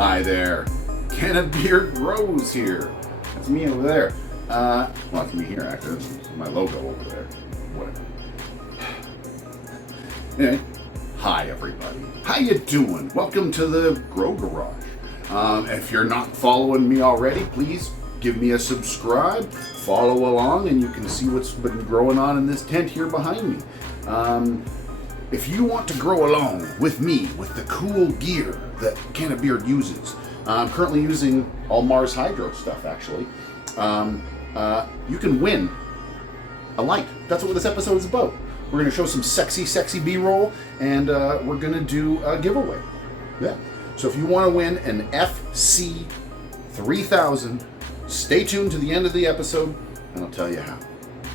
Hi there, Can of Beer Grows here. That's me over there. Well, it's me here actually. It's my logo over there. Whatever. Anyway, hi everybody. How you doing? Welcome to the Grow Garage. If you're not following me already, please give me a subscribe, follow along, and you can see what's been growing on in this tent here behind me. If you want to grow along with me with the cool gear that Can of Beer uses, I'm currently using all MARSHYDRO stuff actually. You can win a light. That's what this episode is about. We're going to show some sexy B-roll, and we're going to do a giveaway. Yeah. So if you want to win an FC3000, stay tuned to the end of the episode, and I'll tell you how.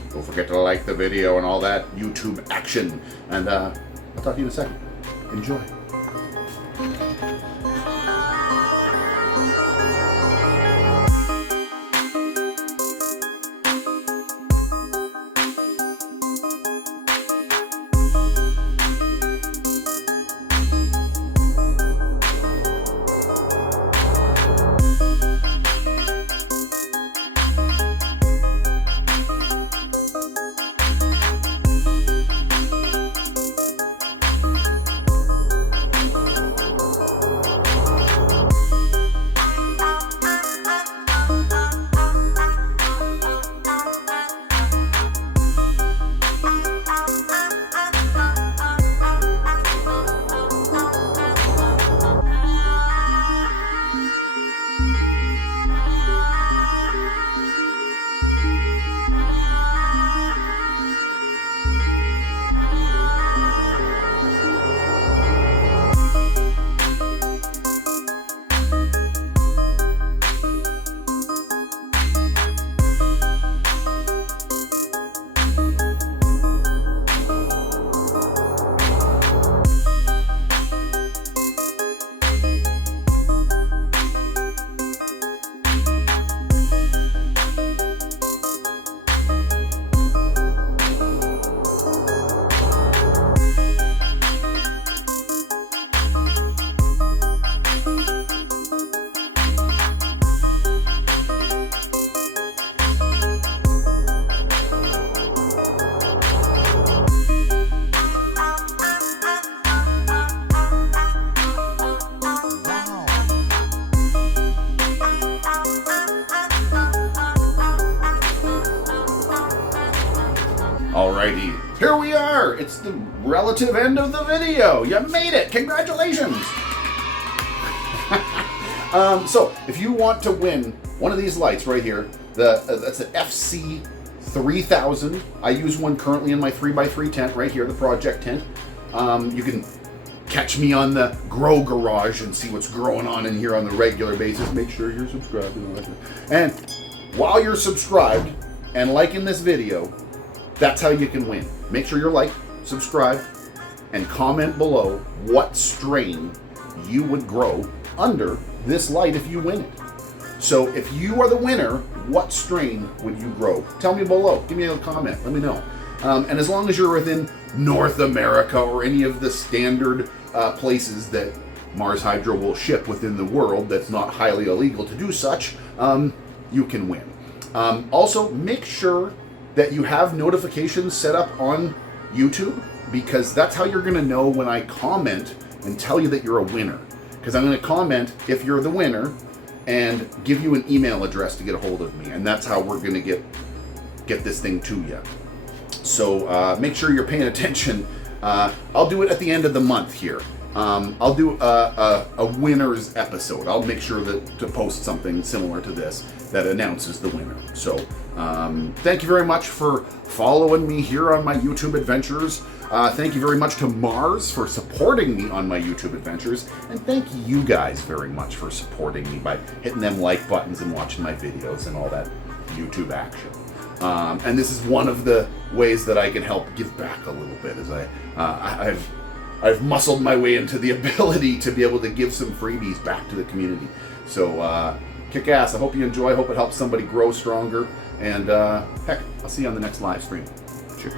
Don't forget to like the video and all that YouTube action. And I'll talk to you in a second. Enjoy. Alrighty, here we are. It's the relative end of the video. You made it. Congratulations. So if you want to win one of these lights right here, that's an FC3000. I use one currently in my 3x3 tent right here, the project tent. You can catch me on the Grow Garage and see what's growing on in here on the regular basis. Make sure you're subscribed and all that. And while you're subscribed and liking this video, that's how you can win. Make sure you're like, subscribe, and comment below what strain you would grow under this light if you win it. So if you are the winner, what strain would you grow? Tell me below. Give me a comment. Let me know. And as long as you're within North America or any of the standard places that MARSHYDRO will ship within the world that's not highly illegal to do such, you can win. Also, make sure that you have notifications set up on YouTube, because that's how you're going to know when I comment and tell you that you're a winner. Because I'm going to comment if you're the winner and give you an email address to get a hold of me, and that's how we're going to get this thing to you. So make sure you're paying attention. I'll do it at the end of the month here. I'll do a winner's episode. I'll make sure to post something similar to this that announces the winner. So thank you very much for following me here on my YouTube adventures. Thank you very much to Mars for supporting me on my YouTube adventures. And thank you guys very much for supporting me by hitting them like buttons and watching my videos and all that YouTube action. And this is one of the ways that I can help give back a little bit, as I've muscled my way into the ability to be able to give some freebies back to the community. So kick ass. I hope you enjoy. I hope it helps somebody grow stronger. And heck, I'll see you on the next live stream. Cheers.